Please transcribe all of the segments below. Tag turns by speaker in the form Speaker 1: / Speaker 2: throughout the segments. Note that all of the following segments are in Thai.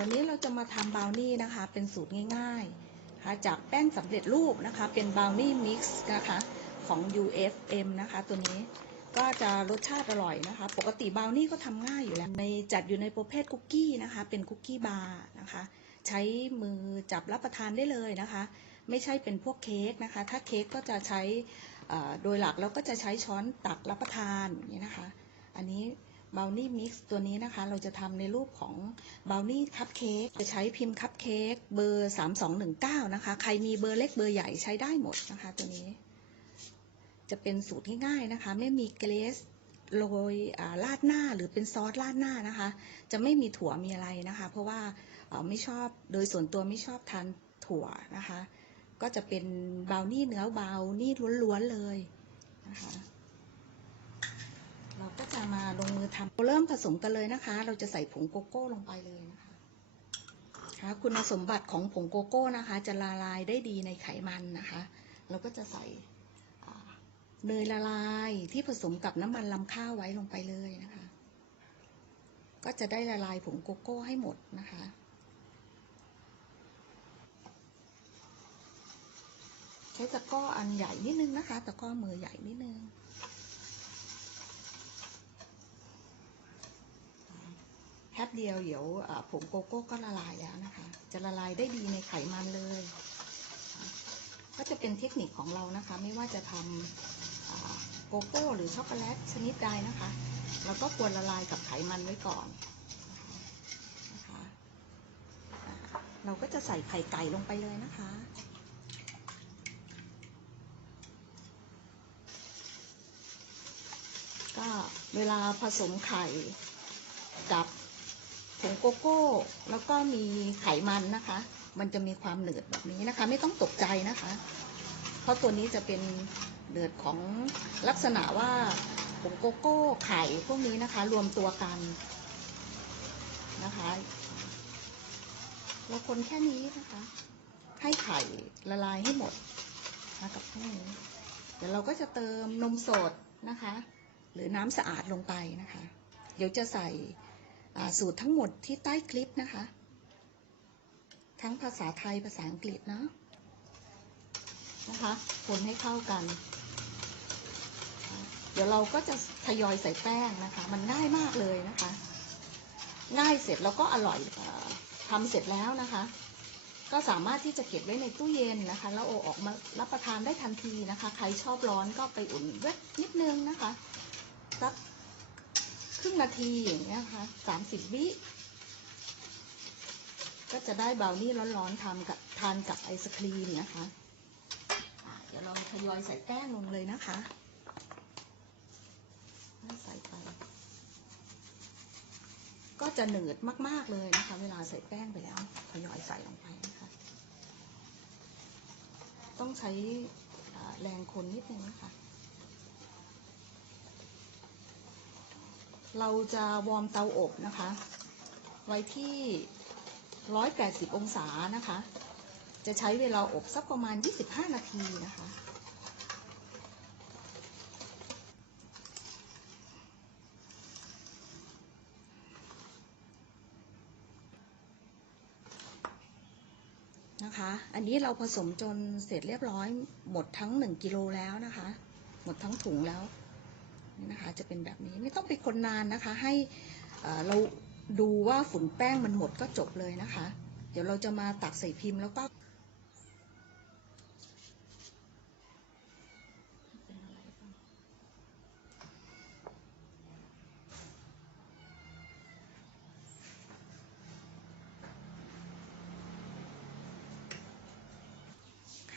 Speaker 1: วันนี้เราจะมาทำบราวนี่นะคะ เป็นสูตรง่ายๆนะคะจากแป้งสำเร็จรูปนะคะ เป็นบราวนี่มิกซ์นะคะของ UFM นะคะ ตัวนี้ก็จะรสชาติอร่อยนะคะ ปกติบราวนี่ก็ทำง่ายอยู่แล้ว ในจัดอยู่ในประเภทคุกกี้นะคะ เป็นคุกกี้บาร์นะคะ ใช้มือจับรับประทานได้เลยนะคะ ไม่ใช่เป็นพวกเค้กนะคะ ถ้าเค้กก็จะใช้โดยหลักเราก็จะใช้ช้อนตักรับประทานนี้นะคะ อันนี้ บ r วนี่มิกซ์ตัวนี้นะคะ เราจะทำในรูปของบ r วนี่คัพเค้กจะใช้พิมพ์คัพเค้กเบอร์ 3219 นะคะ ใครมีเบอร์เล็กเบอร์ใหญ่ใช้ได้หมดนะคะตัวนี้ จะเป็นสูตรง่ายๆนะคะ ไม่มีเกรสโรยราดหน้าหรือเป็นซอสราดหน้านะคะ จะไม่มีถั่วมีอะไรนะคะ เพราะว่าไม่ชอบโดยส่วนตัวไม่ชอบทานถั่วนะคะ ก็จะเป็นบาวนี่เนื้อบาวนี่ล้วนๆเลยนะคะ เราก็จะมาลง อทำเราเริ่มผสมกันเลยนะคะ เราจะใส่ผงโกโก้ลงไปเลยนะคะคะคุณสมบัติของผงโกโก้นะคะ จะละลายได้ดีในไขมันนะคะ เราก็จะใส่เนยละลายที่ผสมกับน้ำมันลำข้าวไว้ลงไปเลยนะคะ ก็จะได้ละลายผงโกโก้ให้หมดนะคะใช้ตะก้ออันใหญ่นิดนึงนะคะ ตะก้อมือใหญ่นิดนึง แป๊บเดียวเดี๋ยวผงโกโก้ก็ละลายแล้วนะคะ จะละลายได้ดีในไขมันเลย ก็จะเป็นเทคนิคของเรานะคะ ไม่ว่าจะทำโกโก้หรือช็อกโกแลตชนิดใดนะคะเราก็ควรละลายกับไขมันไว้ก่อนนะคะเราก็จะใส่ไข่ไก่ลงไปเลยนะคะก็เวลาผสมไข่กับ งโกโก้ แล้วก็มีไขมันนะคะ มันจะมีความเหนืดแบบนี้นะคะ ไม่ต้องตกใจนะคะ เพราะตัวนี้จะเป็นหนืดของลักษณะว่าผงโกโก้ไข่พวกนี้นะคะ รวมตัวกันนะคะเราคนแค่นี้นะคะ ให้ไข่ละลายให้หมดนะกับพวกนี้เดี๋ยวเราก็จะเติมนมสดนะคะ หรือน้ำสะอาดลงไปนะคะ เดี๋ยวจะใส่ สูตรทั้งหมดที่ใต้คลิปนะคะ ทั้งภาษาไทยภาษาอังกฤษเนาะนะคะคนให้เข้ากัน เดี๋ยวเราก็จะทยอยใส่แป้งนะคะ มันง่ายมากเลยนะคะ ง่ายเสร็จแล้วก็อร่อยอทำเสร็จแล้วนะคะ ก็สามารถที่จะเก็บไว้ในตู้เย็นนะคะ แล้วเอออกมารับประทานได้ทันทีนะคะ ใครชอบร้อนก็ไปอุ่นไว้นิดนึงนะคะสัก รึ่งนาทีอย่างเงี้ยค่ะสามสิบวิ ก็จะได้เบราวนี่ร้อนๆทำกับทานกับไอศครีมนะคะ เดี๋ยวเราทยอยใส่แป้งลงเลยนะคะใส่ไป ก็จะเหนืดมากๆเลยนะคะ เวลาใส่แป้งไปแล้วทยอยใส่ลงไปนะคะ ต้องใช้แรงคนนิดนึงนะคะ เราจะวอร์มเตาอบนะคะ ไว้ที่ 180 องศานะคะ จะใช้เวลาอบสักประมาณ 25 นาทีนะคะ นะคะ อันนี้เราผสมจนเสร็จเรียบร้อยหมดทั้ง 1 กิโลแล้วนะคะ หมดทั้งถุงแล้ว นะคะจะเป็นแบบนี้ไม่ต้องไปคนนานนะคะ ให้เราดูว่าฝุ่นแป้งมันหมดก็จบเลยนะคะ เดี๋ยวเราจะมาตักใส่พิมพ์แล้วก็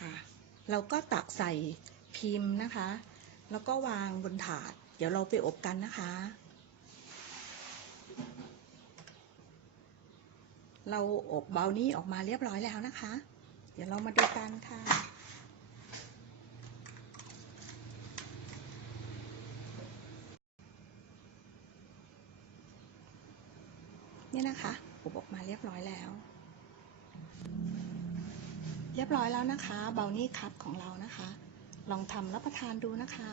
Speaker 1: ค่ะเราก็ตักใส่พิมพ์นะคะ แล้วก็วางบนถาด เดี๋ยวเราไปอบกันนะคะ เราอบเบลนี่ออกมาเรียบร้อยแล้วนะคะ เดี๋ยวเรามาดูกันค่ะนี่นะคะอบออกมาเรียบร้อยแล้ว เรียบร้อยแล้วนะคะ เบลนี่คัพของเรานะคะ ลองทำรับประทานดูนะคะ